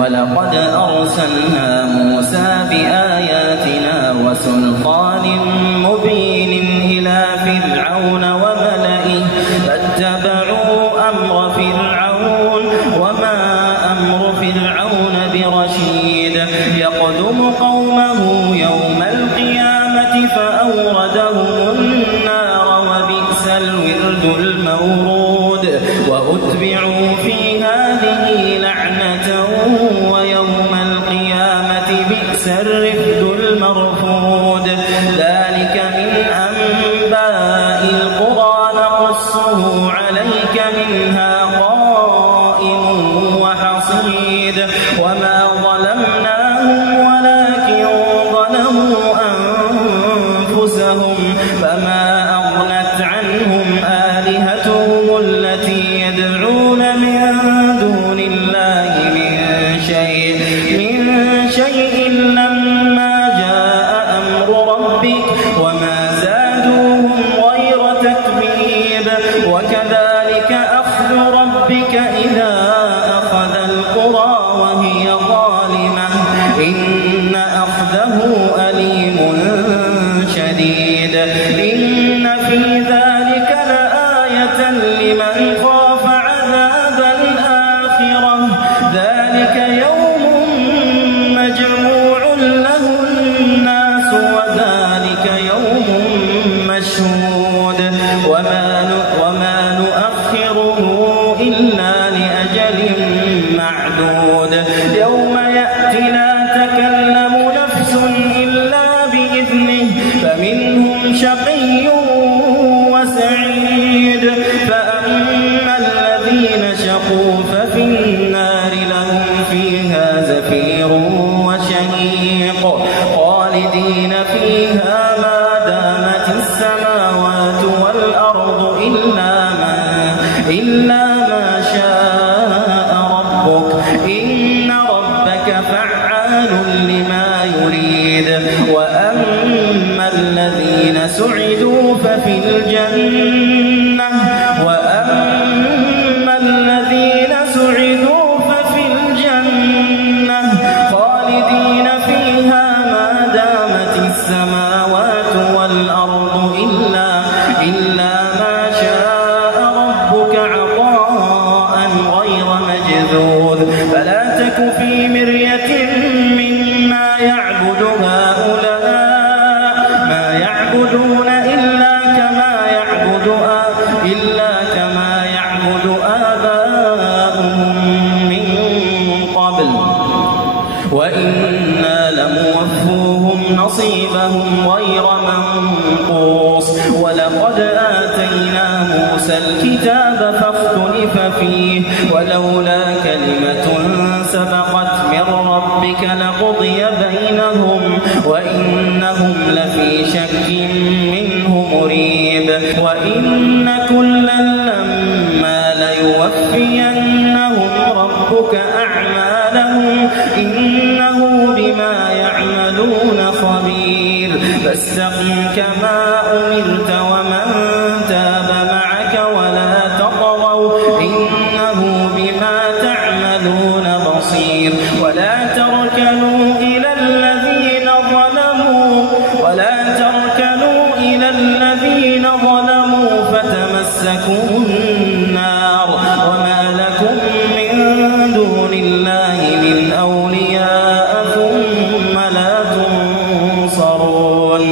ولقد أرسلنا موسى بآياتنا وسلطان مبين إلى فرعون وملئه فاتبعوا أمر فرعون وما أمر فرعون برشيد يقدم قومه يوم القيامة فأوردهم النار وبئس الورد المورود وأتبعوا في هذه لعنة ويوم القيامة بئس الرفد المرفود ذلك من أنباء القرى نقصه عليك منها قائم وحصيد وما ظلمناهم ولكن ظلموا أنفسهم فما أغنت عنهم آلهتهم التي يدعون من دون الله من شيء لما جاء أمر ربك وما زادوهم غير تتبيب وكذلك أخذ ربك إذا أخذ القرى وهي ظالمة إن أخذه أليم شديد إن في ذلك لآية لمن خاف عذاب الآخرة ذلك يوم مجموع له الناس وذلك يوم مشهود وما نؤخره إلا لأجل معدود يوم يأتي لا تكلم نفس إلا بإذنه فمنهم شقي وسعيد فأما الذين شقوا ففي النار لهم فيها زفير وشهيق خالدين فيها ما دامت السماوات والأرض إلا ما شاء ربك إن ربك فعال لما يريد وأما الذين سعدوا ففي الجنة خالدين فيها ما دامت السماوات والأرض إلا ما شاء ربك عطاء غير مجذوذ فلا تك في مرية مما يعبد هؤلاء ما يعبدون إلا كما يعبد آباؤهم من قبل وإنا لموفوهم نصيبهم غير منقوص ولقد آتينا موسى الكتاب فاختلف فيه ولولا كلمة سبقت من ربك لقضي بينهم وإنهم لفي شك منه مريب وإن كلا لما ليوفينهم ربك أعمالهم إنه بما يعملون خبير فاستقم كما أمرت ومن تاب معك ولا تطغوا إنه بما تعملون بصير ولا تركنوا إلى الذين ظلموا فتمسكوا النار وما لكم من دون الله من أولياء ثم لا تنصرون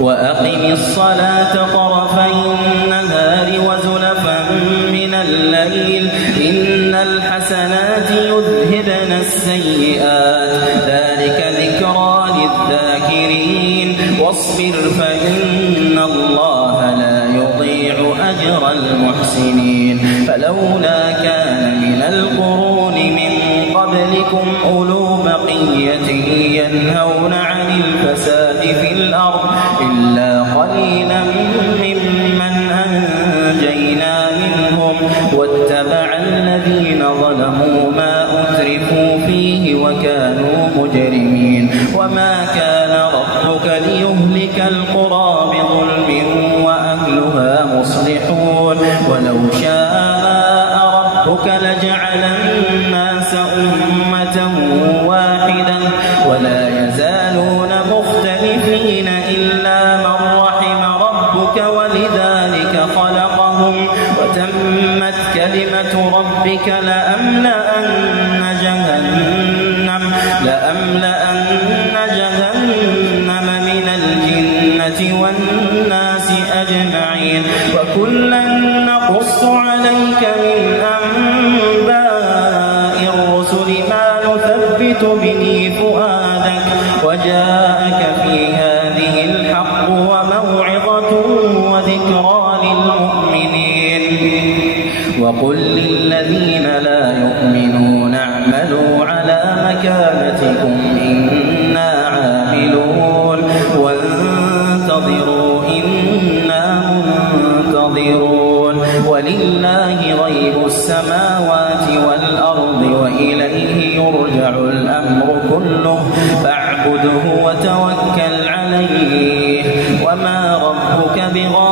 وأقم الصلاة طرفي النهار وزلفا من الليل إن الحسنات يذهبن السيئات ذلك ذكرى للذاكرين واصبر فإن الله لا يضيع أجر المحسنين فلولا كان من القرون من قبلكم أولو بقية ينهون عن الفساد في الأرض إلا قليلا ممن أنجينا منهم واتبع الذين ظلموا ما أترفوا فيه وكانوا مجرمين وما كان ربك ليهلك القرى بظلم وأهلها مصلحون ولو شاء ربك لجعل الناس أمة واحدة ولا يزالون مختلفين إلا من رحم ربك ولذلك خلقهم وتمت كلمة ربك لأملأن جهنم من الجنة والناس أجمعين وكلا نقص عليك من أنباء الرسل ما نثبت به فؤادك وجاءك في هذه الحق وموعظة وذكرى للمؤمنين وقل للذين لا يؤمنون اعملوا على مكانتكم إنا عاملون وانتظروا إنا منتظرون ولله غيب السماوات والأرض وإليه يرجع الأمر كله فاعبده وتوكل عليه وما ربك بغافل